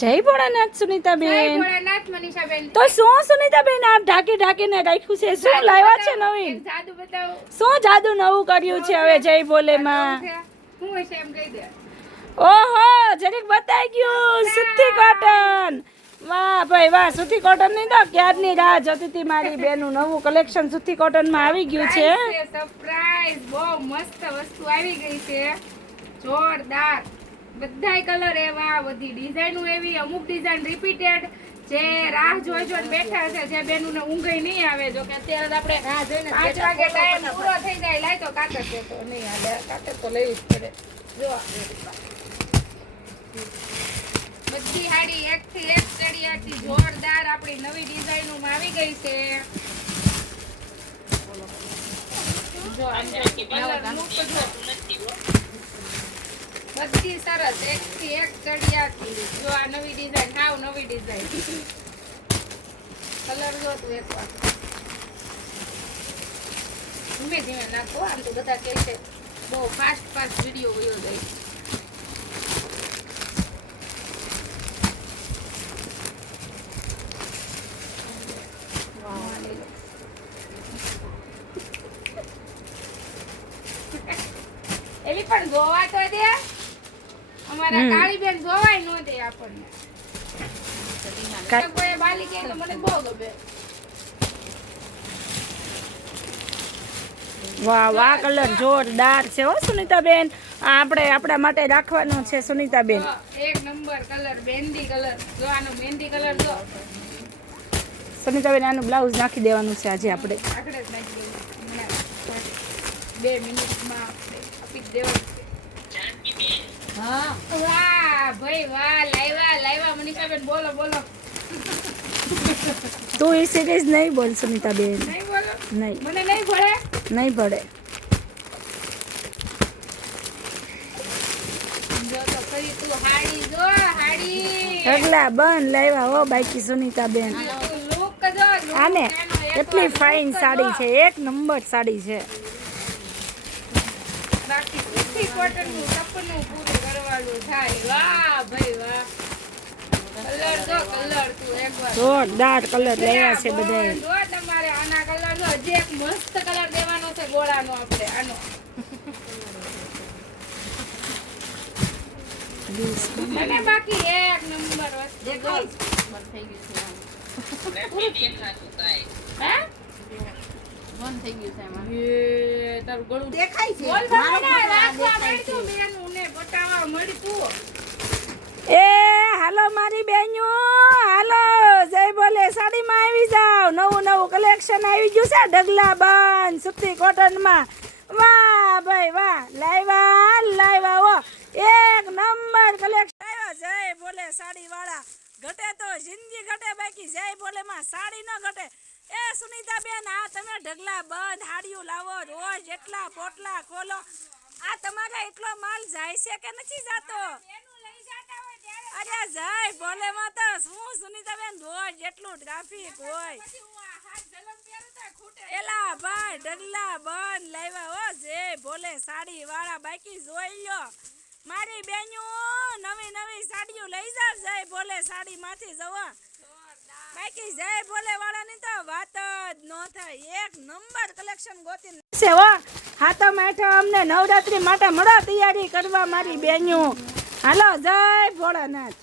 જય ભોળાનાથ સુનીતાબેન. જય ભોળાનાથ મનીષાબેન. તો શું સુનીતાબેન આપ ઢાંકીને રાખ્યું છે? શું લાવ્યા છે નવીન? જાદુ બતાવો. શું જાદુ નવું કર્યું છે હવે જય ભોલે માં? હું હશે એમ કહી દે. ઓહો જરીક બતાઈ ગયું. સુતી કોટન. વાહ ભાઈ વાહ. સુતી કોટન ની તો ક્યારની રાહ જોતી હતી મારી બેનું. નવું કલેક્શન સુતી કોટન માં આવી ગયું છે. સરપ્રાઈઝ બહુ મસ્ત વસ્તુ આવી ગઈ છે. જોરદાર. બધાય કલર એવા, બધી ડિઝાઇનો એવી, અમુક ડિઝાઇન રિપીટેડ. જે રાહ જોઈ જોઈને બેઠા છે, જે બેનું ને ઊંઘ નહીં આવે. જો કે અત્યારે આપણે રાહ જોઈને 5 વાગે ટાઈમ પૂરો થઈ જાય. લાય તો કાતર છે તો નહીં આવે. કાતર તો લેવી જ પડે. જો બધી હાડી એક થી એક ચડિયાતી જોરદાર આપણી નવી ડિઝાઇનો માં આવી ગઈ છે. જો બધી સરસ એક થી એક ચડિયાતી. જો આ નવી ડિઝાઇન, હાવ નવી ડિઝાઇન. કલર જો તું એક વાર ધીમે ધીમે નાખો. આમ તો બધા કહે છે બહુ ફાસ્ટ વિડીયો વયો જાય. એલી પણ જોવા તો દે. અમારા કાળી બેન જોવાય ન દે આપણને. કોઈ બાલી કે તો મને બહુ ગમે. વાહ વાહ કલર જોરદાર છે હો સુનીતાબેન. આ આપણે આપણા માટે રાખવાનો છે સુનીતાબેન. એક નંબર કલર મહેંદી કલર. જો આનો મહેંદી કલર જો. સુનીતાબેન આનું બ્લાઉઝ નાખી દેવાનું છે આજે આપણે. આગળ જ નાખી દેવું. 2 મિનિટમાં આપી દેવાનું. હા વાહ ભાઈ વાહ. લાવ્યા મનીષાબેન. બોલો તું એ સિરીઝ નહીં બોલ સુનીતાબેન. નહીં બોલો. નહીં મને નહીં ભળે. નહીં પડે. જો તો ખરી તું હાડી જો. હાડી ઢગલા બંધ લાવ્યા હો બાકી સુનીતાબેન. લુક જો. આને કેટલી ફાઇન સાડી છે. એક નંબર સાડી છે. બાકી સુતી કોટનનું સપનું પૂરું કરવાનું થાય. વાહ ભાઈ વાહ. કલર જો કલર તું એકવાર જોરદાર કલર લાવ્યા છે બધાએ. જો તમારે આના કલર જો. હજી એક મસ્ત કલર દેવાનો છે ગોળાનો આપણે આનો. અને બાકી એક નંબર વસ્તુ દેખાય છે. થઈ ગયું છે. હે બંધ થઈ ગયું છે એમાં. એ તારું ગળું દેખાય છે. બોલ ભગવાન રાખવા મળ્યું બેન. ઉને પટાવા મળ્યું. એ હાલો મારી બેન્યુ, હાલો જય બોલે સાડીમાં આવી જાવ. નવું કલેક્શન આવી ગયું છે ઢગલા બંધ સુતી કોટનમાં. વાહ ભાઈ વાહ. લાવ્યા હો એક નંબર કલેક્શન આવ્યો. જય બોલે સાડી વાળા. ઘટે તો જિંદગી ઘટે, બાકી જય બોલે માં સાડી ન ઘટે. એ સુનીતાબેન આ તમે ઢગલા બંધ હાડીઓ લાવો રોજ. એટલા પોટલા ખોલો. આ તમારા એટલો માલ જાય છે કે નથી જાતો? અરે જય ભોલે માતા. શું સુનીતાબેન રોજ એટલું ટ્રાફિક હોય. એલા ભાઈ ઢગલા બંધ લાવ્યા હો જય ભોલે સાડી વાળા. બાકી જોઈ લ્યો મારી બેન્યું. નવી સાડીઓ લઈ જાવ જય ભોલે સાડી માંથી જવા. બાકી જય ભોલે વાળાની તો વાત જ ન થાય. એક નંબર કલેક્શન ગોતી છે હો. હાથમ હેઠળ અમને નવરાત્રી માટે મળો તૈયારી કરવા મારી બેન્યું. હાલો જય ભોળાનાથ.